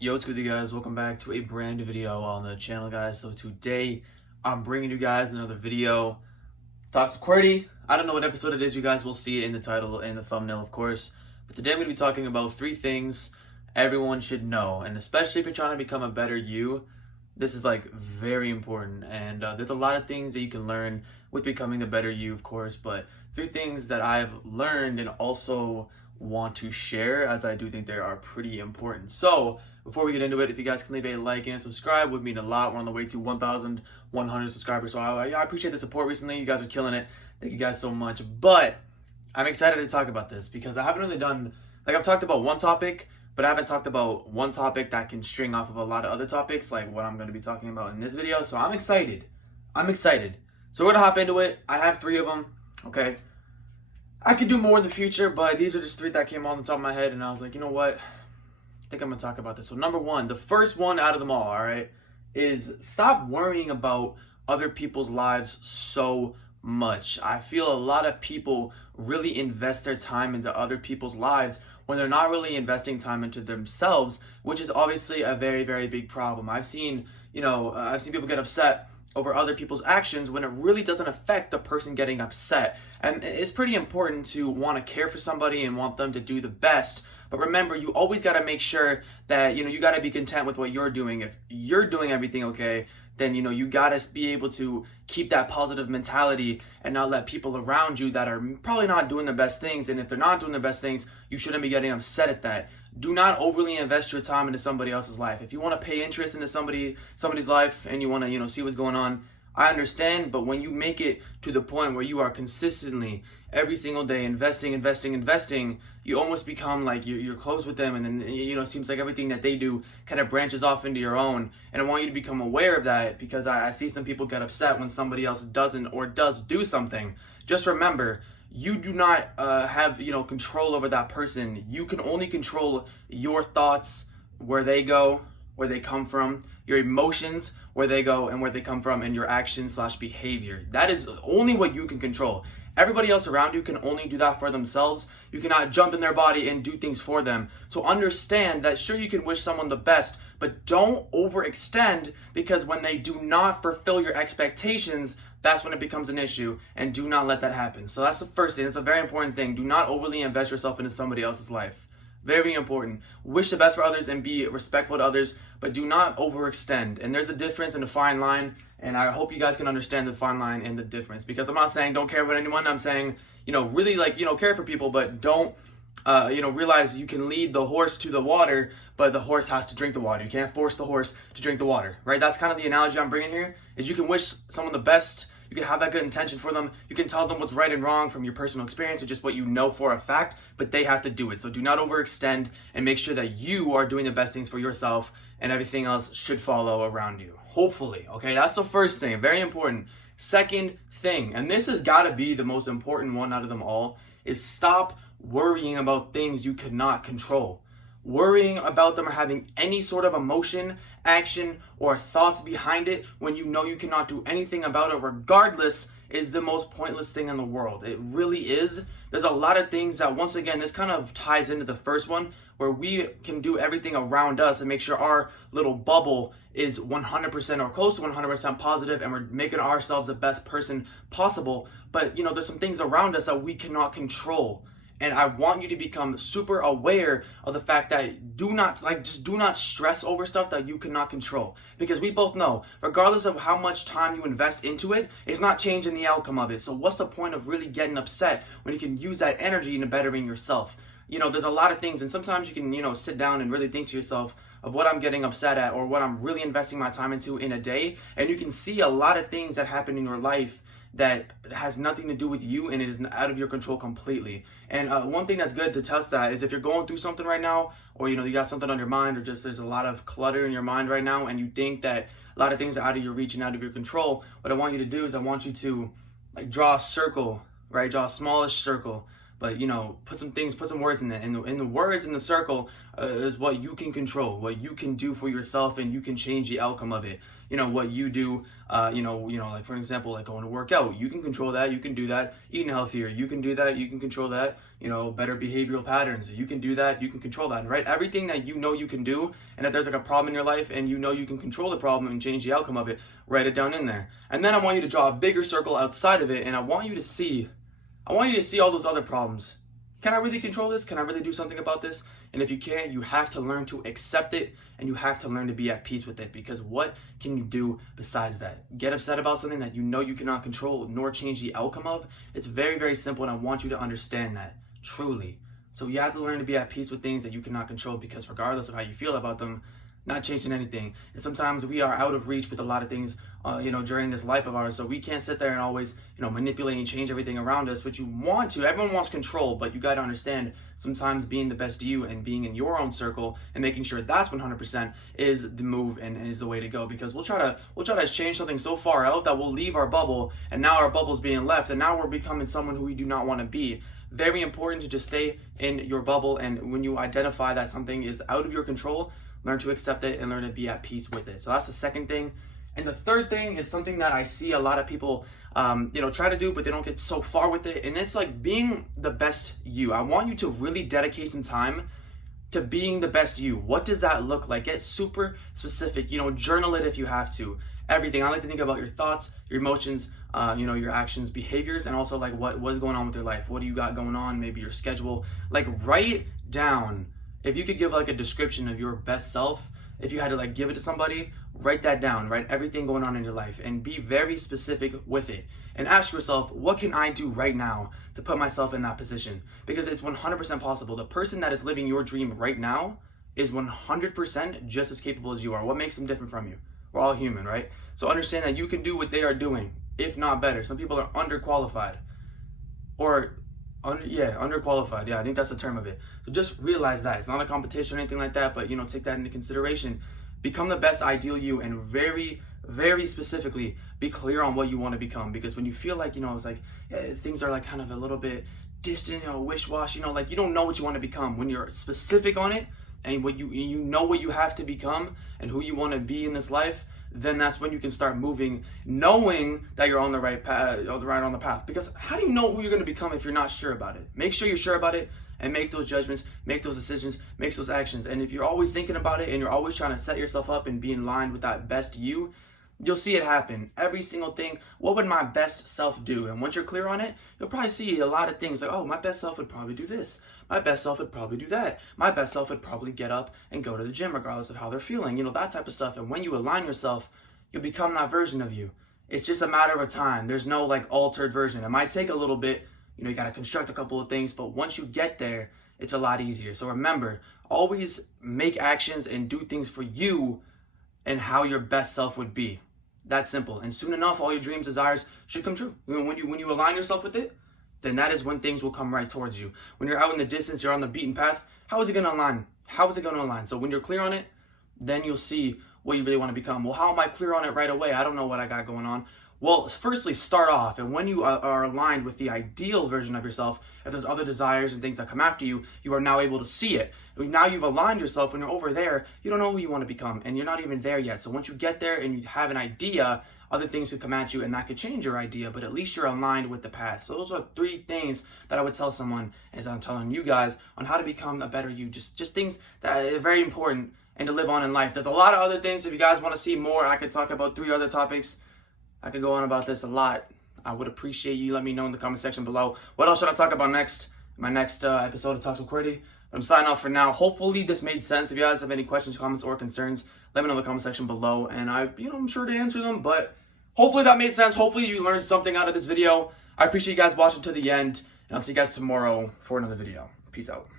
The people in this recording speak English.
Yo, what's good, you guys? Welcome back to a brand new video on the channel, guys. So today, I'm bringing you guys another video. Talk to Qwertyy. I don't know what episode it is, you guys will see it in the title and the thumbnail, of course. But today I'm going to be talking about 3 things everyone should know. And especially if you're trying to become a better you, this is like very important. And there's a lot of things that you can learn with becoming the better you, of course. But 3 things that I've learned and also want to share, as I do think they are pretty important. So before we get into it, if you guys can leave a like and subscribe, would mean a lot. We're on the way to 1,100 subscribers, so I appreciate the support recently. You guys are killing it. Thank you guys so much. But I'm excited to talk about this because I haven't really done, like, I've talked about one topic, but I haven't talked about one topic that can string off of a lot of other topics, like what I'm going to be talking about in this video. So I'm excited. So we're going to hop into it. I have 3 of them, okay? I could do more in the future, but these are just 3 that came on the top of my head, and I was like, you know what? I think I'm gonna talk about this. So number 1, the first one out of them all right, is stop worrying about other people's lives so much. I feel a lot of people really invest their time into other people's lives when they're not really investing time into themselves, which is obviously a very, very big problem. I've seen people get upset over other people's actions when it really doesn't affect the person getting upset. And it's pretty important to want to care for somebody and want them to do the best. But remember, you always got to make sure that, you got to be content with what you're doing. If you're doing everything okay, then, you got to be able to keep that positive mentality and not let people around you that are probably not doing the best things. And if they're not doing the best things, you shouldn't be getting upset at that. Do not overly invest your time into somebody else's life. If you want to pay interest into somebody's life and you want to, see what's going on, I understand. But when you make it to the point where you are consistently every single day investing, you almost become like you're close with them, and then it seems like everything that they do kind of branches off into your own. And I want you to become aware of that, because I see some people get upset when somebody else doesn't or does do something. Just remember, you do not have control over that person. You can only control your thoughts, where they go, where they come from, your emotions, where they go and where they come from, and your actions/behavior. That is only what you can control. Everybody else around you can only do that for themselves. You cannot jump in their body and do things for them. So understand that sure, you can wish someone the best, but don't overextend, because when they do not fulfill your expectations, that's when it becomes an issue, and do not let that happen. So that's the first thing. It's a very important thing. Do not overly invest yourself into somebody else's life. Very important. Wish the best for others and be respectful to others, but do not overextend. And there's a difference and a fine line, and I hope you guys can understand the fine line and the difference, because I'm not saying don't care about anyone. I'm saying, really care for people, but don't, realize you can lead the horse to the water, but the horse has to drink the water. You can't force the horse to drink the water, right? That's kind of the analogy I'm bringing here, is you can wish someone the best. You can have that good intention for them. You can tell them what's right and wrong from your personal experience or just what you know for a fact, but they have to do it. So do not overextend, and make sure that you are doing the best things for yourself, and everything else should follow around you. Hopefully, okay? That's the first thing, very important. Second thing, and this has got to be the most important one out of them all, is stop worrying about things you cannot control. Worrying about them or having any sort of emotion, action, or thoughts behind it when you know you cannot do anything about it regardless is the most pointless thing in the world. It really is. There's a lot of things that, once again, this kind of ties into the first one, where we can do everything around us and make sure our little bubble is 100% or close to 100% positive, and we're making ourselves the best person possible. But, there's some things around us that we cannot control. And I want you to become super aware of the fact that do not stress over stuff that you cannot control. Because we both know, regardless of how much time you invest into it, it's not changing the outcome of it. So what's the point of really getting upset when you can use that energy into bettering yourself? There's a lot of things, and sometimes you can, sit down and really think to yourself of what I'm getting upset at or what I'm really investing my time into in a day. And you can see a lot of things that happen in your life that has nothing to do with you, and it is out of your control completely. And one thing that's good to test that is if you're going through something right now, or you got something on your mind, or just there's a lot of clutter in your mind right now, and you think that a lot of things are out of your reach and out of your control, what I want you to do is I want you to draw a circle, right? Draw a smallish circle, but put some words in it. And the words in the circle is what you can control, what you can do for yourself, and you can change the outcome of it. What you do, like for example, like going to work out, you can control that, you can do that. Eating healthier, you can do that, you can control that. better behavioral patterns. You can do that. You can control that, right? Everything that you know you can do, and if there's like a problem in your life and you know you can control the problem and change the outcome of it, write it down in there. And then I want you to draw a bigger circle outside of it, and I want you to see all those other problems. Can I really control this? Can I really do something about this? And if you can't, you have to learn to accept it, and you have to learn to be at peace with it, because what can you do besides that? Get upset about something that you know you cannot control nor change the outcome of? It's very, very simple, and I want you to understand that, truly. So you have to learn to be at peace with things that you cannot control, because regardless of how you feel about them, not changing anything. And sometimes we are out of reach with a lot of things, during this life of ours. So we can't sit there and always, manipulate and change everything around us, which you want to. Everyone wants control, but you got to understand sometimes being the best you and being in your own circle and making sure that's 100% is the move and is the way to go. Because we'll try to change something so far out that we'll leave our bubble, and now our bubble's being left, and now we're becoming someone who we do not want to be. Very important to just stay in your bubble, and when you identify that something is out of your control, learn to accept it and learn to be at peace with it. So that's the second thing. And the third thing is something that I see a lot of people, try to do, but they don't get so far with it. And it's like being the best you. I want you to really dedicate some time to being the best you. What does that look like? Get super specific, journal it if you have to. Everything. I like to think about your thoughts, your emotions, your actions, behaviors, and also like what's going on with your life. What do you got going on? Maybe your schedule. Like write down. If you could give like a description of your best self, if you had to like give it to somebody, write that down, write everything going on in your life and be very specific with it. And ask yourself, what can I do right now to put myself in that position? Because it's 100% possible. The person that is living your dream right now is 100% just as capable as you are. What makes them different from you? We're all human, right? So understand that you can do what they are doing, if not better. Some people are underqualified underqualified. Yeah, I think that's the term of it. So just realize that. It's not a competition or anything like that, but, take that into consideration. Become the best ideal you, and very, very specifically be clear on what you want to become. Because when you feel like, it's like things are like kind of a little bit distant, wish-wash, like you don't know what you want to become. When you're specific on it and what you know what you have to become and who you want to be in this life, then that's when you can start moving, knowing that you're on the right path, on the path. Because how do you know who you're going to become if you're not sure about it? Make sure you're sure about it and make those judgments, make those decisions, make those actions. And if you're always thinking about it and you're always trying to set yourself up and be in line with that best you'll see it happen. Every single thing. What would my best self do? And once you're clear on it, you'll probably see a lot of things like, oh, my best self would probably do this. My best self would probably do that. My best self would probably get up and go to the gym regardless of how they're feeling. That type of stuff. And when you align yourself, you'll become that version of you. It's just a matter of time. There's no like altered version. It might take a little bit. You got to construct a couple of things. But once you get there, it's a lot easier. So remember, always make actions and do things for you and how your best self would be. That simple. And soon enough, all your dreams, desires should come true. When you align yourself with it, then that is when things will come right towards you. When you're out in the distance, you're on the beaten path, how is it going to align? How is it going to align? So when you're clear on it, then you'll see what you really want to become. Well, how am I clear on it right away? I don't know what I got going on. Well, firstly, start off. And when you are aligned with the ideal version of yourself, if there's other desires and things that come after you, you are now able to see it. Now you've aligned yourself. When you're over there, you don't know who you want to become, and you're not even there yet. So once you get there and you have an idea, other things could come at you, and that could change your idea, but at least you're aligned with the path. So those are 3 things that I would tell someone, as I'm telling you guys, on how to become a better you. Just things that are very important and to live on in life. There's a lot of other things. If you guys want to see more, I could talk about 3 other topics. I could go on about this a lot. I would appreciate you. Let me know in the comment section below. What else should I talk about next? My next episode of Talks with Qwertyy. I'm signing off for now. Hopefully this made sense. If you guys have any questions, comments, or concerns, let me know in the comment section below, and I'm sure to answer them. But hopefully that made sense. Hopefully you learned something out of this video. I appreciate you guys watching to the end, and I'll see you guys tomorrow for another video. Peace out.